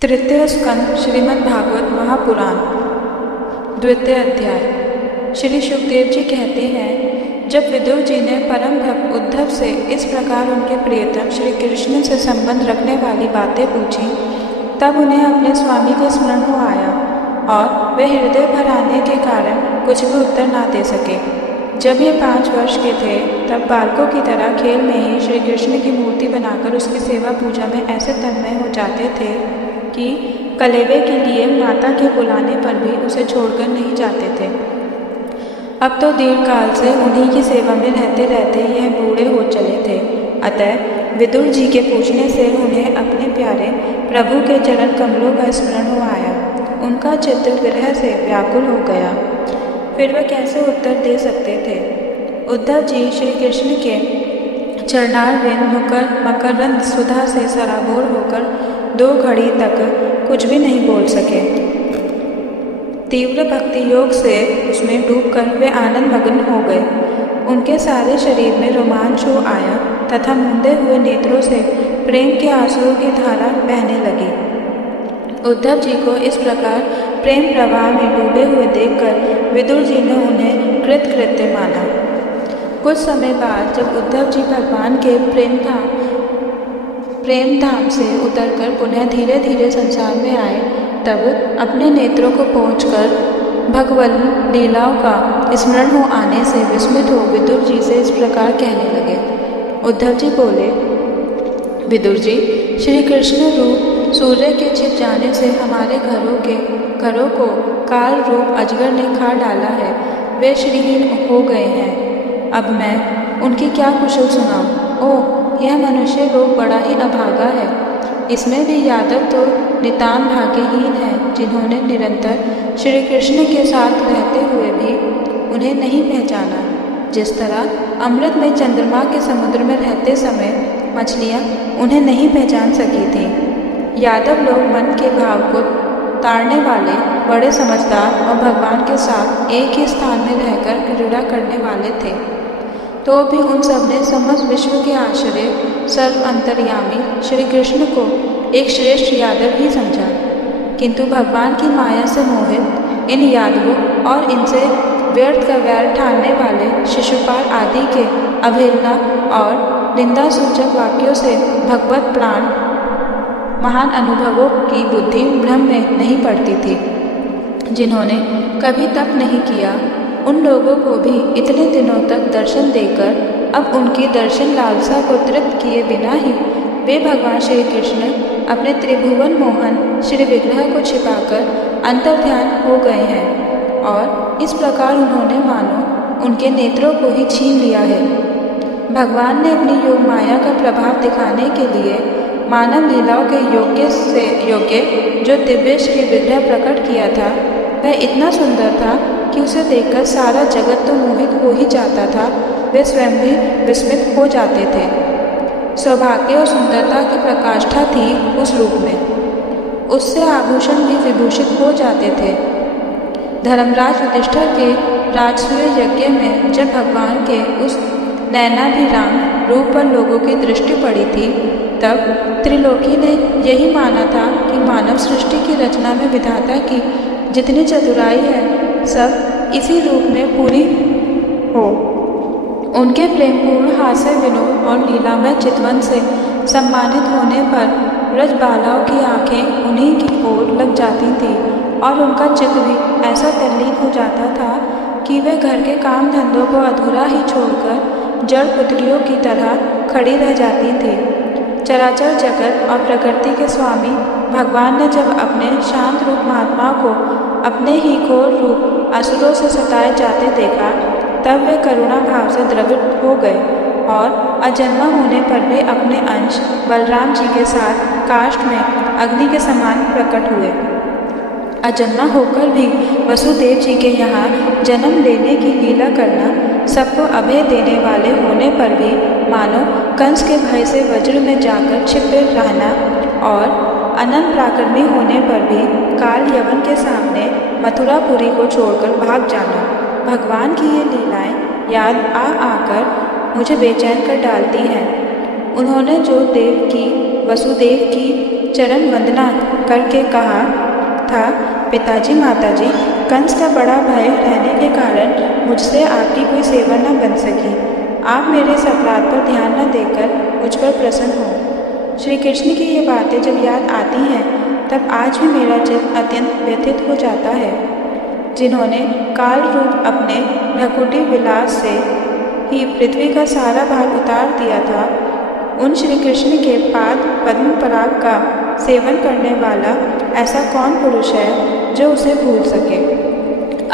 तृतीय स्कंद श्रीमद् भागवत महापुराण द्वितीय अध्याय। श्री सुखदेव जी कहते हैं, जब विदुर जी ने परम भक्त उद्धव से इस प्रकार उनके प्रियतम श्री कृष्ण से संबंध रखने वाली बातें पूछी, तब उन्हें अपने स्वामी का स्मरण हो आया और वे हृदय भर आने के कारण कुछ भी उत्तर ना दे सके। जब ये 5 वर्ष के थे, तब बालकों की तरह खेल में ही श्री कृष्ण की मूर्ति बनाकर उसकी सेवा पूजा में ऐसे तन्मय हो जाते थे कि कलेवे के लिए माता के बुलाने पर भी उसे छोड़कर नहीं जाते थे। अब तो दीर्घ काल से उन्हीं की सेवा में रहते रहते यह बूढ़े हो चले थे। अतः विदुर जी के पूछने से उन्हें अपने प्यारे प्रभु के चरण कमलों का स्मरण हो आया। उनका चित्त विरह से व्याकुल हो गया। फिर वह कैसे उत्तर दे सकते थे। उद्धव जी श्री कृष्ण के चरणारविंद मकरंद सुधा से सराबोर होकर 2 घड़ी तक कुछ भी नहीं बोल सके। तीव्र भक्ति योग से उसमें डूबकर वे आनंद मग्न हो गए। उनके सारे शरीर में रोमांच हो आया तथा मूंदे हुए नेत्रों से प्रेम के आंसुओं की धारा बहने लगी। उद्धव जी को इस प्रकार प्रेम प्रवाह में डूबे हुए देखकर विदुर जी ने उन्हें कृतकृत्य माना। कुछ समय बाद जब उद्धव जी भगवान के प्रेम धाम से उतरकर पुनः धीरे धीरे संसार में आए, तब अपने नेत्रों को पोंछकर भगवत लीलाओं का स्मरण हो आने से विस्मित हो विदुर जी से इस प्रकार कहने लगे। उद्धव जी बोले, विदुर जी, श्री कृष्ण रूप सूर्य के छिप जाने से हमारे घरों को काल रूप अजगर ने खा डाला है। वे श्रीहीन हो गए हैं। अब मैं उनकी क्या कुशल सुनाऊं। ओह, यह मनुष्य लोग बड़ा ही अभागा है। इसमें भी यादव तो नितान भाग्यहीन हैं, जिन्होंने निरंतर श्री कृष्ण के साथ रहते हुए भी उन्हें नहीं पहचाना। जिस तरह अमृत में चंद्रमा के समुद्र में रहते समय मछलियाँ उन्हें नहीं पहचान सकी थीं। यादव लोग मन के भाव को ताड़ने वाले, बड़े समझदार और भगवान के साथ एक ही स्थान में रहकर क्रीड़ा करने वाले थे। तो भी उन सब ने समस्त विश्व के आश्रय सर्व अंतर्यामी श्री कृष्ण को एक श्रेष्ठ यादव ही समझा। किंतु भगवान की माया से मोहित इन यादवों और इनसे व्यर्थ का वैर ठानने वाले शिशुपाल आदि के अवहेलना और निंदा सूचक वाक्यों से भगवत प्राण महान अनुभवों की बुद्धि भ्रम में नहीं पड़ती थी। जिन्होंने कभी तप नहीं किया, उन लोगों को भी इतने दिनों तक दर्शन देकर अब उनकी दर्शन लालसा को तृप्त किए बिना ही वे भगवान श्री कृष्ण अपने त्रिभुवन मोहन श्री विग्रह को छिपाकर अंतर्ध्यान हो गए हैं और इस प्रकार उन्होंने मानो उनके नेत्रों को ही छीन लिया है। भगवान ने अपनी योग माया का प्रभाव दिखाने के लिए मानव लीलाओं के योग्य जो दिव्य श्री विग्रह प्रकट किया था, वह इतना सुंदर था कि उसे देखकर सारा जगत तो मोहित हो ही जाता था। वे स्वयं भी विस्मित हो जाते थे। सौभाग्य और सुंदरता की प्रकाष्ठा थी उस रूप में। उससे आभूषण भी विभूषित हो जाते थे। धर्मराज युधिष्ठिर के राजसूय यज्ञ में जब भगवान के उस नयनाभिराम रूप पर लोगों की दृष्टि पड़ी थी, तब त्रिलोकी ने यही माना था कि मानव सृष्टि की रचना में विधाता की जितनी चतुराई है, सब इसी रूप में पूरी हो। उनके प्रेमपूर्ण हास्य विनोद और लीलामय चितवन से सम्मानित होने पर ब्रजबालाओं की आंखें उन्हीं की ओर लग जाती थी और उनका चित्त भी ऐसा तल्लीन हो जाता था कि वे घर के काम धंधों को अधूरा ही छोड़कर जड़ पुतलियों की तरह खड़ी रह जाती थी। चराचर जगत और प्रकृति के स्वामी भगवान ने जब अपने शांत रूप महात्मा को अपने ही घोर रूप असुरों से सताए जाते देखा, तब वे करुणा भाव से द्रवित हो गए और अजन्मा होने पर वे अपने अंश बलराम जी के साथ काष्ठ में अग्नि के समान प्रकट हुए। अजन्मा होकर भी वसुदेव जी के यहाँ जन्म लेने की लीला करना, सबको अभय देने वाले होने पर भी मानो कंस के भय से वज्र में जाकर छिपे रहना और अनंत पराक्रमी होने पर भी काल यवन के सामने मथुरापुरी को छोड़कर भाग जाना। भगवान की ये लीलाएं याद आकर मुझे बेचैन कर डालती हैं। उन्होंने जो वसुदेव की चरण वंदना करके कहा था, पिताजी माताजी, कंस का बड़ा भय रहने के कारण मुझसे आपकी कोई सेवा न बन सकी। आप मेरे इस अपराध पर ध्यान न देकर मुझ पर प्रसन्न हो। श्री कृष्ण की ये बातें जब याद आती हैं तब आज भी मेरा चित्त अत्यंत व्यथित हो जाता है। जिन्होंने काल रूप अपने भ्रकुटी विलास से ही पृथ्वी का सारा भार उतार दिया था, उन श्री कृष्ण के पाद पद्म पराग का सेवन करने वाला ऐसा कौन पुरुष है जो उसे भूल सके।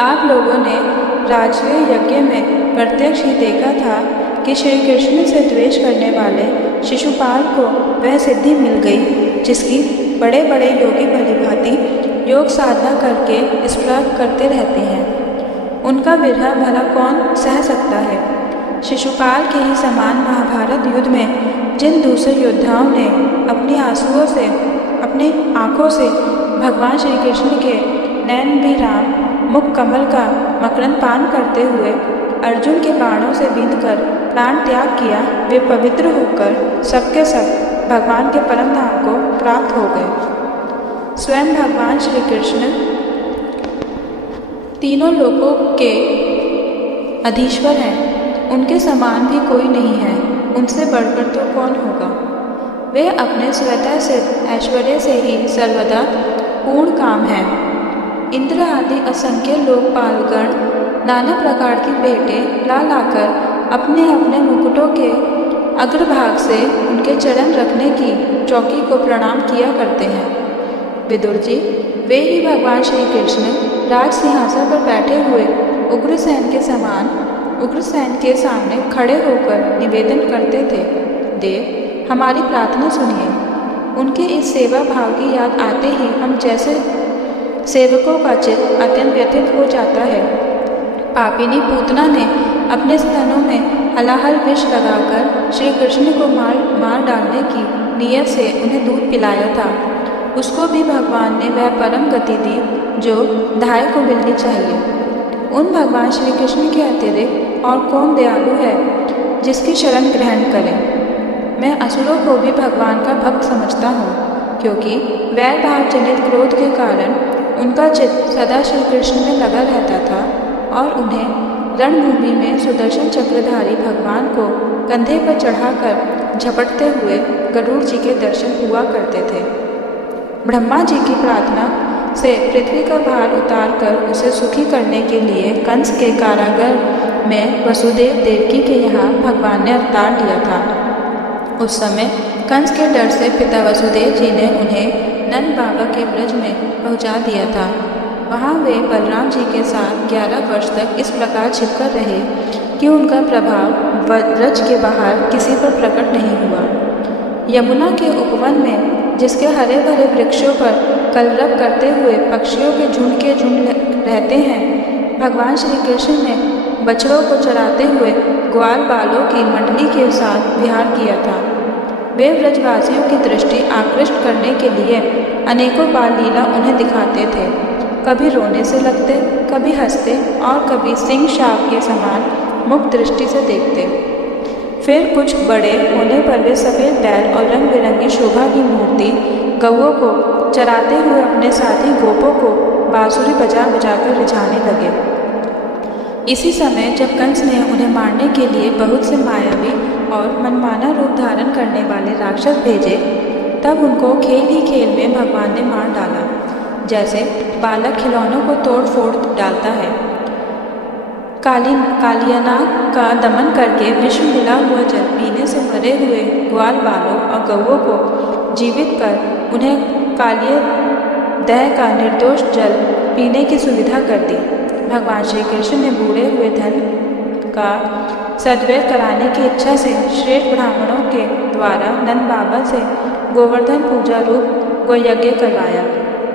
आप लोगों ने राजसूय यज्ञ में प्रत्यक्ष ही देखा था कि श्री कृष्ण से द्वेष करने वाले शिशुपाल को वह सिद्धि मिल गई जिसकी बड़े बड़े योगी भलीभांति योग साधना करके स्मरण करते रहते हैं। उनका विरह भला कौन सह सकता है। शिशुपाल के ही समान महाभारत युद्ध में जिन दूसरे योद्धाओं ने अपनी आंसुओं से, अपनी आँखों से भगवान श्री कृष्ण के नैन भी राम मुख कमल का मकरंद पान करते हुए अर्जुन के बाणों से बींधकर प्राण त्याग किया, वे पवित्र होकर सबके सब भगवान के परम धाम को प्राप्त हो गए। स्वयं भगवान श्री कृष्ण तीनों लोकों के अधीश्वर हैं, उनके समान भी कोई नहीं है, उनसे बढ़कर तो कौन होगा। वे अपने स्वतः सिद्ध ऐश्वर्य से ही सर्वदा पूर्ण काम हैं। इंद्र आदि असंख्य लोकपालगण नाना प्रकार की भेंटें ला लाकर अपने अपने मुकुटों के अग्रभाग से उनके चरण रखने की चौकी को प्रणाम किया करते हैं। विदुर जी, वे ही भगवान श्री कृष्ण राज सिंहासन पर बैठे हुए उग्रसेन के समान उग्रसेन के सामने खड़े होकर निवेदन करते थे, देव हमारी प्रार्थना सुनिए। उनके इस सेवा भाव की याद आते ही हम जैसे सेवकों का चित्त अत्यंत व्यथित हो जाता है। पापिनी पूतना ने अपने स्तनों में हलाहल विष लगाकर श्री कृष्ण को मार डालने की नीयत से उन्हें दूध पिलाया था। उसको भी भगवान ने वह परम गति दी जो धाय को मिलनी चाहिए। उन भगवान श्री कृष्ण के अतिरिक्त और कौन दयालु है जिसकी शरण ग्रहण करें। मैं असुरों को भी भगवान का भक्त समझता हूँ, क्योंकि वैर भाव जनित क्रोध के कारण उनका चित्त सदा श्री कृष्ण में लगा रहता था और उन्हें रणभूमि में सुदर्शन चक्रधारी भगवान को कंधे पर चढ़ाकर झपटते हुए गरुड़ जी के दर्शन हुआ करते थे। ब्रह्मा जी की प्रार्थना से पृथ्वी का भार उतारकर उसे सुखी करने के लिए कंस के कारागार में वसुदेव देवकी के यहाँ भगवान ने अवतार लिया था। उस समय कंस के डर से पिता वसुदेव जी ने उन्हें नंद बाबा के ब्रज में पहुँचा दिया था। वहाँ वे बलराम जी के साथ 11 वर्ष तक इस प्रकार छिपकर रहे कि उनका प्रभाव ब्रज के बाहर किसी पर प्रकट नहीं हुआ। यमुना के उपवन में जिसके हरे भरे वृक्षों पर कलरव करते हुए पक्षियों के झुंड रहते हैं, भगवान श्री कृष्ण ने बछड़ों को चराते हुए ग्वाल बालों की मंडली के साथ विहार किया था। वे ब्रजवासियों की दृष्टि आकृष्ट करने के लिए अनेकों बाल लीला उन्हें दिखाते थे। कभी रोने से लगते, कभी हंसते और कभी सिंह शाप के समान मुक्त दृष्टि से देखते। फिर कुछ बड़े होने पर वे सफ़ेद बैल और रंग बिरंगी शोभा की मूर्ति गौओं को चराते हुए अपने साथी गोपों को बांसुरी बजा बजाकर रिझाने लगे। इसी समय जब कंस ने उन्हें मारने के लिए बहुत से मायावी और मनमाना रूप धारण करने वाले राक्षस भेजे, तब उनको खेल ही खेल में भगवान ने मार डाला, जैसे बालक खिलौनों को तोड़ फोड़ डालता है। कालियानाग का दमन करके विश्व मिला हुआ जल पीने से मरे हुए ग्वाल बालों और गौओं को जीवित कर उन्हें कालिय दह का निर्दोष जल पीने की सुविधा कर दी। भगवान श्री कृष्ण ने बूढ़े हुए धन का सद्व्यय कराने की इच्छा से श्रेष्ठ ब्राह्मणों के द्वारा नंद बाबा से गोवर्धन पूजा रूप गोयज्ञ करवाया।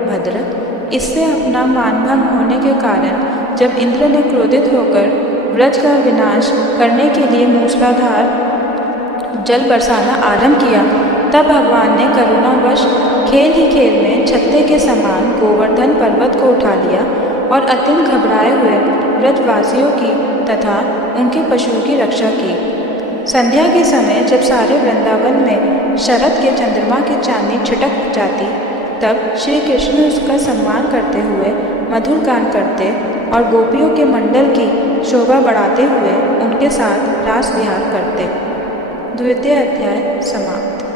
भद्र, इससे अपना मानभंग होने के कारण जब इंद्र ने क्रोधित होकर ब्रज का विनाश करने के लिए मूसलाधार जल बरसाना आरंभ किया, तब भगवान ने करुणावश खेल ही खेल में छत्ते के समान गोवर्धन पर्वत को उठा लिया और अत्यंत घबराए हुए ब्रजवासियों की तथा उनके पशुओं की रक्षा की। संध्या के समय जब सारे वृंदावन में शरद के चंद्रमा की चांदनी छिटक जाती, तब श्री कृष्ण उसका सम्मान करते हुए मधुर गान करते और गोपियों के मंडल की शोभा बढ़ाते हुए उनके साथ रास विहार करते। द्वितीय अध्याय समाप्त।